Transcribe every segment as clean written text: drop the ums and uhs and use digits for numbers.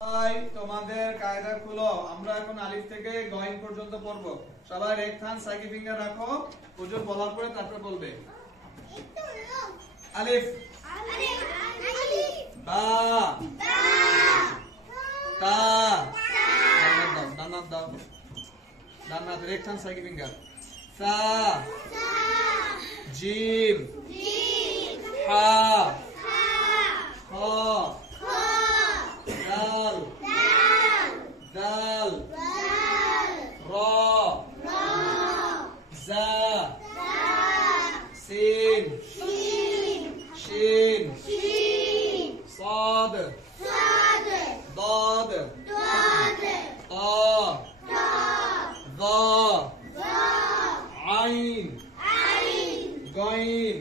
তোমাদের কায়দা খুলো। আমরা এখন আলিফ থেকে গইন পর্যন্ত পড়ব। সবাই রেখে থান, সাইকি ফিঙ্গার রাখো। হুজুর বলার পরে তারপর বলবে। আলিফ, বা, তা, ডান্নাত দাও, ডান্নাত রেখে থান, সাইকি ফিঙ্গার। সা, জিম, হা, খ, দাল, দাল, র, জা, সিন, শিন, صاد ضاد طا ظا আইন গইন।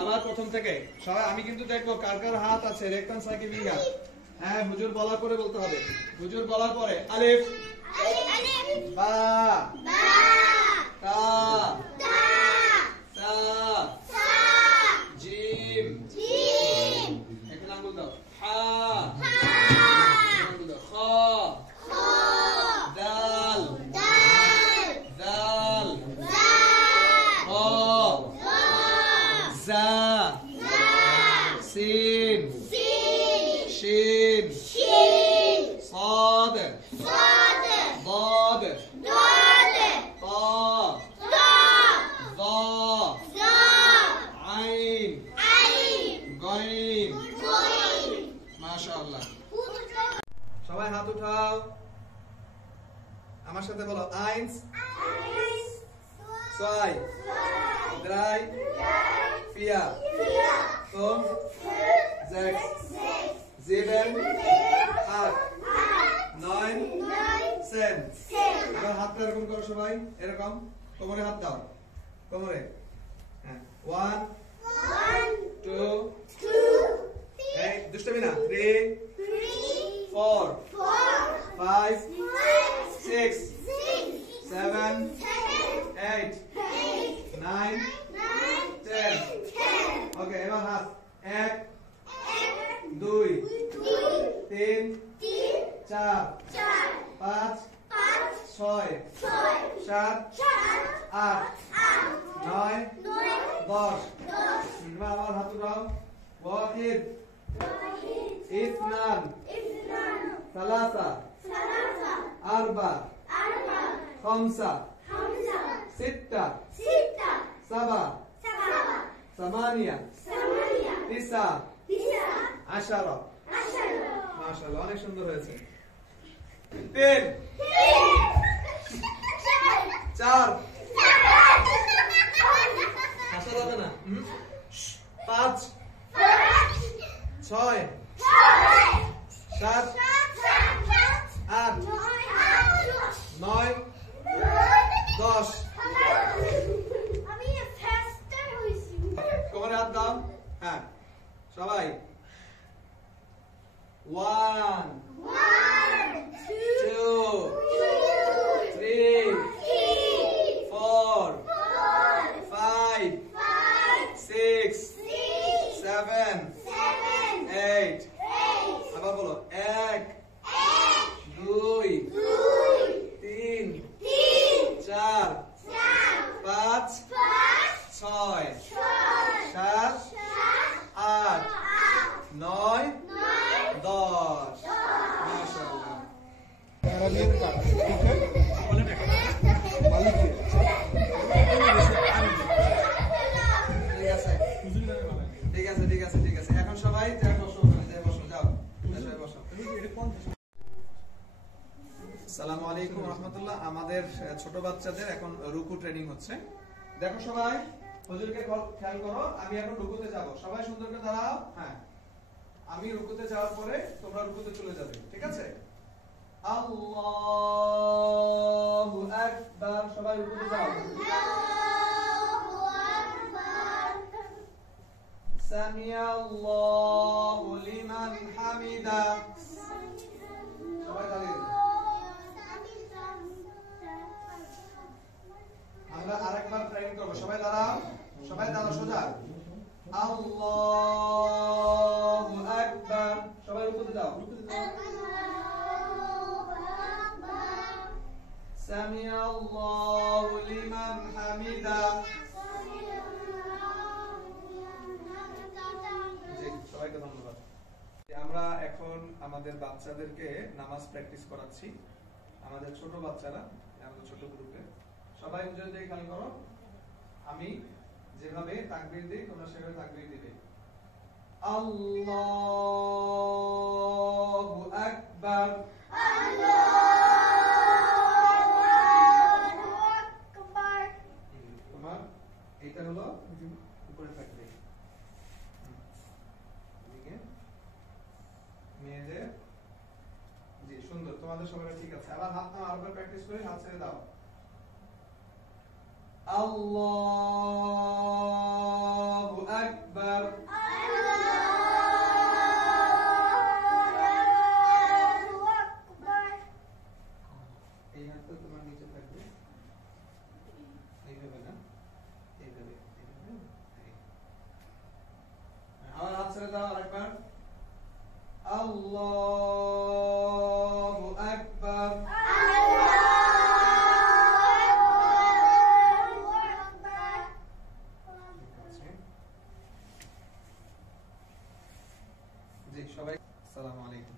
আবার প্রথম থেকে সবাই আমি কিন্তু দেখবো কার কার হাত আছে। রেখতান সাইকি ফিঙ্গার। হ্যাঁ, হুজুর বলার পরে বলতে হবে। হুজুর বলার পরে আলিফ, বা, তা, সা, জিম, এখন আঙ্গুল দাও, হা, আঙ্গুল দাও, খ, দাল, দাল, র, জা, সিন, শিন, صاد ضاد طا ظا عين গইন। মাশাআল্লাহ। সবাই হাত উঠাও, আমার সাথে বলো। আইন্স, zwei, drei, vier, fünf, sechs, sieben, acht, neun, zehn। এবার হাতটা এরকম করো সবাই, এরকম কোমরে হাত দাও, কোমরে। হ্যাঁ, 1 2 এই দুষ্টমি না, 3 4 5 6 7 8 9 10। ওকে, এবার হাত 1 2 3 4 5 6 7 8 9 10। এবার আমার হাত উঠাও। ওয়াহিদ, ইসনান, সালাসা, আরবা, খামসা, সিত্তা, সাবা, সামানিয়া, তিসা, আশারা। মাশাআল্লাহ, অনেক সুন্দর হয়েছে। 3 4 হাসা যাবে না। 5 6 7 8 9 10। কোমরে হাত দাও। হ্যাঁ, সবাই 1 2 3 4 5 6 7 8। আবার বলো। 1 2 3 4 5 6 7 8 9 10। মাশাআল্লাহ। ঠিক আছে, ঠিক আছে, ঠিক আছে। এখন সবাই বসো, যাও বসো। আসসালামু আলাইকুম রাহমাতুল্লাহ। আমাদের ছোট বাচ্চাদের এখন রুকু ট্রেনিং হচ্ছে। দেখো সবাই, হুজুরকে খেয়াল করো। আমি এখন রুকুতে যাব, সবাই সুন্দর করে দাঁড়াও। হ্যাঁ, আমি রুকুতে যাওয়ার পরে তোমরা রুকুতে চলে যাবে, ঠিক আছে? আল্লাহু আকবার। সবাই রুকুতে যাও। সামিআল্লাহু লিমান হামিদা। সবাই দাঁড়িয়ে। আমরা আরেকবার ট্রেনিং করব। সবাই দাঁড়াও, সবাই দাঁড়াও সোজা। আল্লাহু আকবার। সবাই রুকুতে যাও, রুকুতে যাও। সামিআ আল্লাহু লিমান হামিদা। জি, সবাইকে ধন্যবাদ। আমরা এখন আমাদের বাচ্চাদেরকে নামাজ প্র্যাকটিস করাচ্ছি। আমাদের ছোট বাচ্চারা, আমাদের ছোট গ্রুপে সবাই হুজুর দিয়ে খেয়াল করো। আমি যেভাবে তাকবীর দিই তোমরা সেভাবে তাকবীর দিবে। আল্লাহু আকবার। তোমার এইটা হলো উপরে থাকবে, মেয়েদের। জি, সুন্দর, তোমাদের সবাই ঠিক আছে। আবার হাত নাও, আরেকবার প্র্যাকটিস করে হাত ছেড়ে দাও। আল্লাহু আকবার। এই হাতটা তোমার নিচে থাকবে, এইভাবে না, এইভাবে, আবার হাত ছেড়ে দাও আরেকবার। আল্লাহু আকবার। জি, সবাই আসসালামু আলাইকুম।